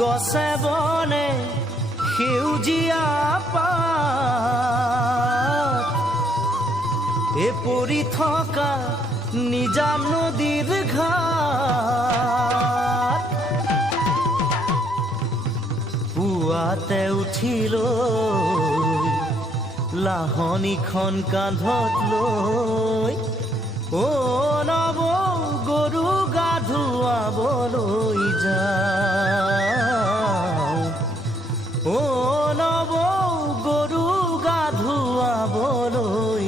গছে বনে সেউজীয়া পাত পৰি থকা নিজান নদীৰ ঘাট পুৱাতে উঠিলৈ লাহনীখন কান্ধত লৈ নৱ গৰু গা ধুৱাবলৈ যাওঁ নৱ গৰু গা ধুৱাবলৈ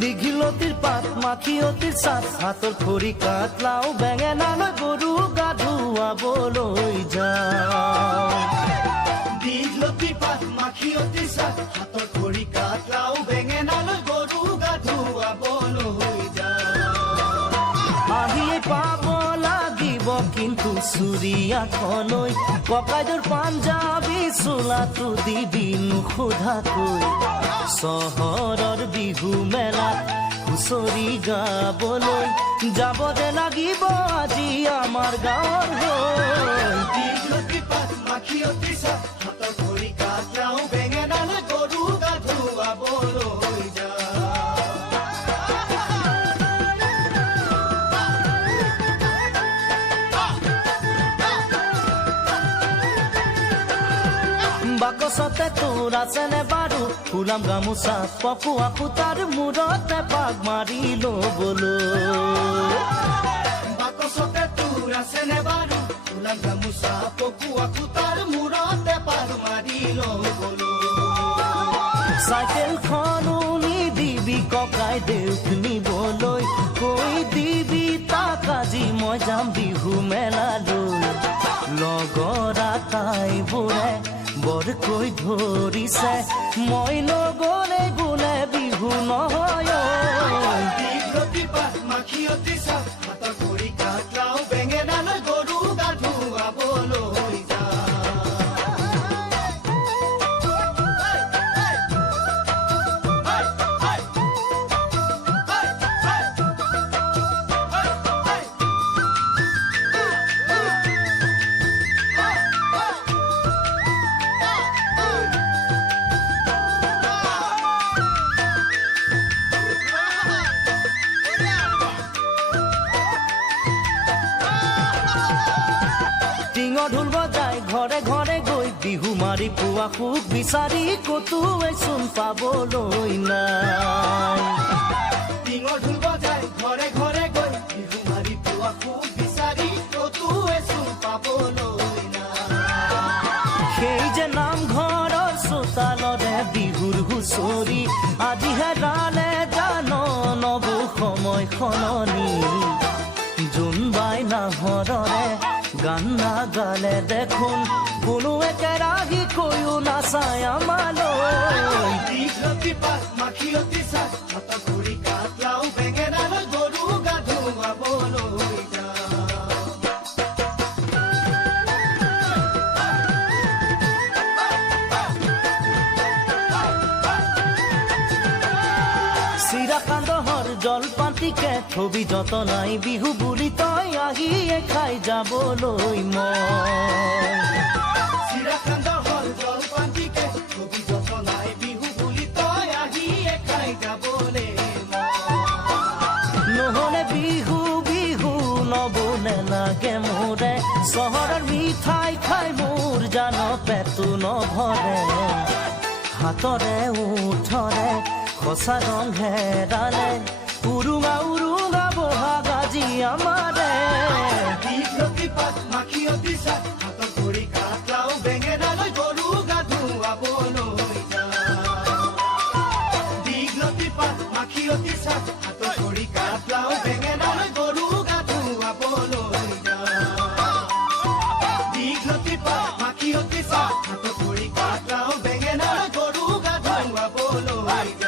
দীঘলতিৰ পাত মাখিয়তিৰ চাট হাতৰ খৰি কাট লাও বেঙেনালৈ গৰু গা ধুৱাবলৈ যাওঁ দীঘলতিৰ পাত মাখিয়তিৰ চাট হাতৰ খৰি কাট লাও বেঙেনালৈ গৰু গা ধুৱাবলৈ যাওঁ আহিয়ে পাব লাগিব কিন্তু চুৰিয়াখনৈ ককাইদেউৰ পাঞ্জাবী চোলাটো দিবি নোসোধাকৈ চহৰৰ বিহু মেলাত হুঁচৰি গাবলৈ যাব যে লাগিব আজি আমাৰ গাঁৱৰ হৈ দীঘলতিৰ পাত মাখিয়তিৰ চাট হাতৰ খৰি কাট লাও বেঙেনালৈ গৰু গা ধুৱাবলৈ যাওঁ বাকচতে তোৰ আছেনে বাৰু ফুলাম গামোচা পকোৱা সূতাৰ মূৰতে পাক মাৰি ল'বলৈ বাকচতে তোৰ আছেনে বাৰু ফুলাম গামোচা পকোৱা সূতাৰ মূৰতে পাক মাৰি ল'বলৈ চাইকেলখনো নিদিবি ককাইদেউক নিবলৈ কৈ দিবি তাক আজি মই যাম বিহু মেলালৈ লগৰ আটাইবোৰে বৰকৈ ধৰিছে মই নগ'লে বোলে বিহু নহয় দীঘলতিৰ পাত মাখিয়তিৰ চাট হাতৰ খৰি কাট লাও বেঙেনালৈ গৰু গা ধুৱাবলৈ যাওঁ টিঙৰ ঢোল বজাই ঘৰে ঘৰে গৈ বিহু মাৰি পোৱা সুখ বিচাৰি ক'তোৱে চোন পাবলৈ নাই টিঙৰ ঢোল বজাই ঘৰে ঘৰে গৈ বিহু মাৰি পোৱা সুখ বিচাৰি ক'তোৱে চোন পাবলৈ নাই সেই যে নামঘৰৰ চোতালৰে বিহুৰ হুঁচৰি আজি হেৰালে জান নব সময় সলনি জোনবাই নাহৰৰে গান নাগালে দেখোন কোনো একেৰাহি কৈও নাচায় আমালৈ দীঘলতিৰ পাত মাখিয়তিৰ চাট হাতৰ খৰি কাট লাও বেঙেনালৈ গৰু গা ধুৱাবলৈ যাওঁ চিৰাকান্দহৰ জলপাতিকে থবি যতনাই বিহু বুলি তই আহিয়ে খাই যাবলৈ মই চিৰাকান্দহৰ জলপাতিকে থবি যতনাই বিহু বুলি তই আহিয়ে খাই যাবলৈ নহ'লে বিহু বিহু নবলে লাগে মোৰে চহৰৰ মিঠাই খাই মোৰ জান পেটু নভৰে হাতৰে উঠৰে সঁচা ৰং হেৰালে উৰুঙা উৰুঙা বহাগ আজি আমাৰে দীঘলতিৰ পাত মাখিয়তিৰ চাট হাতৰ খৰি কাট লাও বেঙেনালৈ গৰু গা ধুৱাবলৈ যাওঁ দীঘলতিৰ পাত মাখিয়তিৰ চাট হাতৰ খৰি কাট লাও বেঙেনালৈ গৰু গা ধুৱাবলৈ যাওঁ দীঘলতিৰ পাত মাখিয়তিৰ চাট হাতৰ খৰি কাট লাও বেঙেনালৈ গৰু গা ধুৱাবলৈ যাওঁ